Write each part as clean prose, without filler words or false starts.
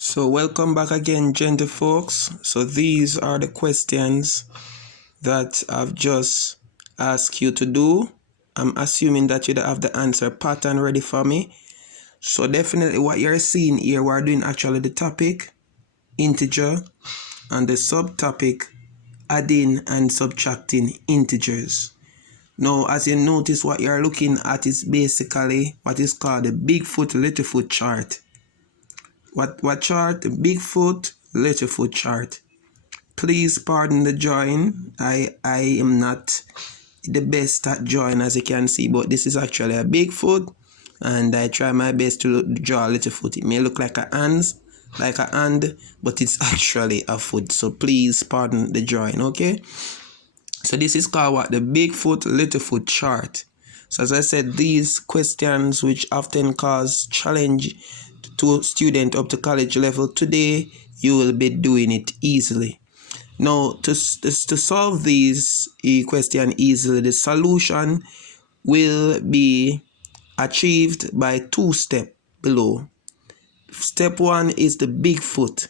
So welcome back again, gentle folks. So these are the questions that I've just asked you to do. I'm assuming that you have the answer pattern ready for me. So definitely what you're seeing here, we're doing actually the topic, integer, and the subtopic, adding and subtracting integers. Now, as you notice, what you're looking at is basically what is called the Bigfoot Littlefoot chart. What chart? The Bigfoot Littlefoot chart. Please pardon the drawing. I am not the best at drawing, as you can see, but this is actually a Bigfoot, and I try my best to draw a Littlefoot. It may look like a hand, but it's actually a foot. So please pardon the drawing, okay? So this is called what? The Bigfoot Littlefoot chart. So as I said, these questions which often cause challenge to student up to college level, today you will be doing it easily. Now, to solve these question easily, the solution will be achieved by two steps below. Step one is the Bigfoot,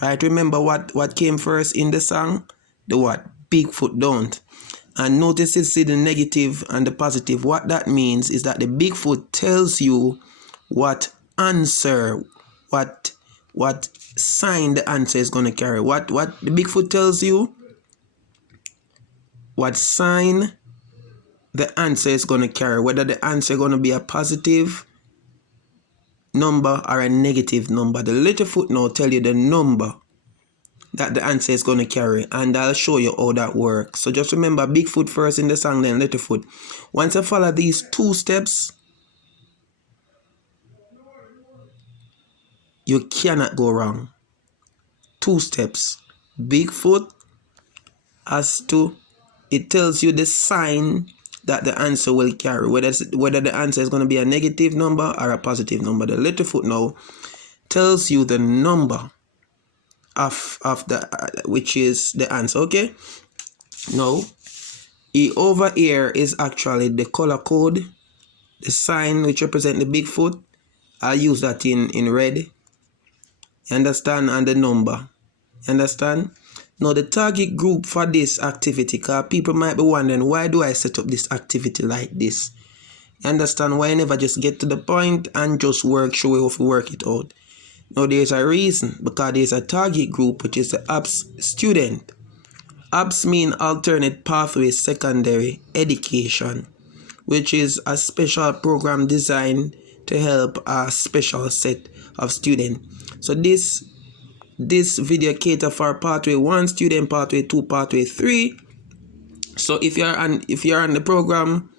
right? Remember what came first in the song? The what? Bigfoot, don't. And notice you see the negative and the positive. What that means is that the Bigfoot tells you what answer, what sign the answer is going to carry. What the Bigfoot tells you, what sign the answer is going to carry, whether the answer is going to be a positive number or a negative number. The Littlefoot now tell you the number that the answer is going to carry, and I'll show you how that works. So just remember, Bigfoot first in the song, then Littlefoot. Once you follow these two steps, you cannot go wrong. Two steps. Bigfoot it tells you the sign that the answer will carry, whether the answer is going to be a negative number or a positive number. The Littlefoot now tells you the number of the which is the answer, okay? Now, over here is actually the color code, the sign which represent the Bigfoot. I'll use that in red. You understand? And the number. You understand? Now, the target group for this activity, because people might be wondering, why do I set up this activity like this? You understand? Why I never just get to the point and just show you how to work it out? Now, there's a reason, because there's a target group, which is the APSE student. APSE means Alternate Pathway Secondary Education, which is a special program designed to help a special set of students. So this video cater for pathway 1 student, pathway 2, pathway 3. So if you're on the program,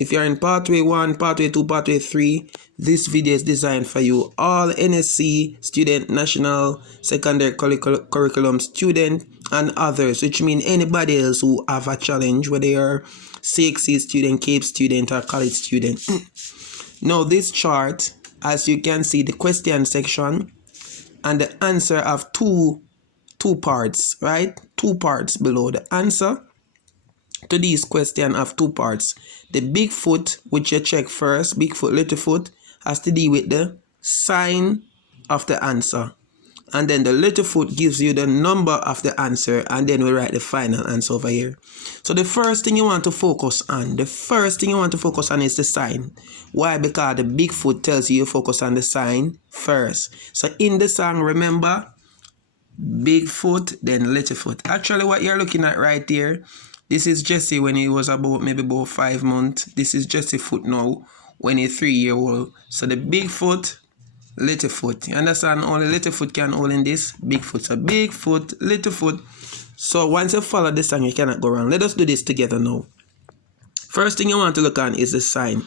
if you're in pathway 1, pathway 2, pathway 3, this video is designed for you. All NSC student, national secondary curriculum student, and others, which mean anybody else who have a challenge, whether you're CXC student, CAPE student, or college student. Now this chart, as you can see, the question section and the answer have two parts, right? Two parts below. The answer to these questions have two parts. The Bigfoot, which you check first, Bigfoot, Littlefoot, has to deal with the sign of the answer. And then the Littlefoot gives you the number of the answer, and then we write the final answer over here. So the first thing you want to focus on, is the sign. Why? Because the Bigfoot tells you focus on the sign first. So in the song, remember, Bigfoot, then Littlefoot. Actually, what you're looking at right here, this is Jesse when he was maybe about 5 months. This is Jesse foot now when he's 3-year-old. So the Bigfoot, Littlefoot. You understand? Only Littlefoot can hold in this Bigfoot. So Bigfoot, Littlefoot. So once you follow this song, you cannot go wrong. Let us do this together now. First thing you want to look on is the sign.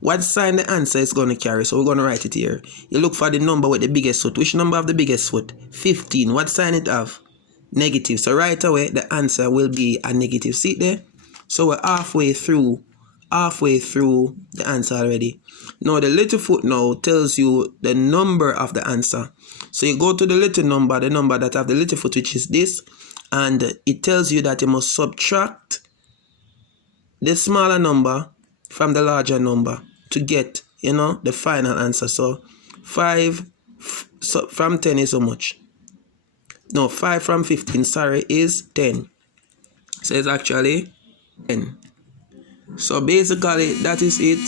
What sign the answer is going to carry? So we're going to write it here. You look for the number with the biggest foot. Which number have the biggest foot? 15. What sign it have? Negative. So right away, the answer will be a negative. See it there? So we're halfway through the answer already. Now the Littlefoot now tells you the number of the answer. So you go to the little number, the number that have the Littlefoot, which is this, and it tells you that you must subtract the smaller number from the larger number to get, the final answer. So from 10 is how much? No, 5 from 15, sorry, is 10. So it's actually 10. So basically, that is it.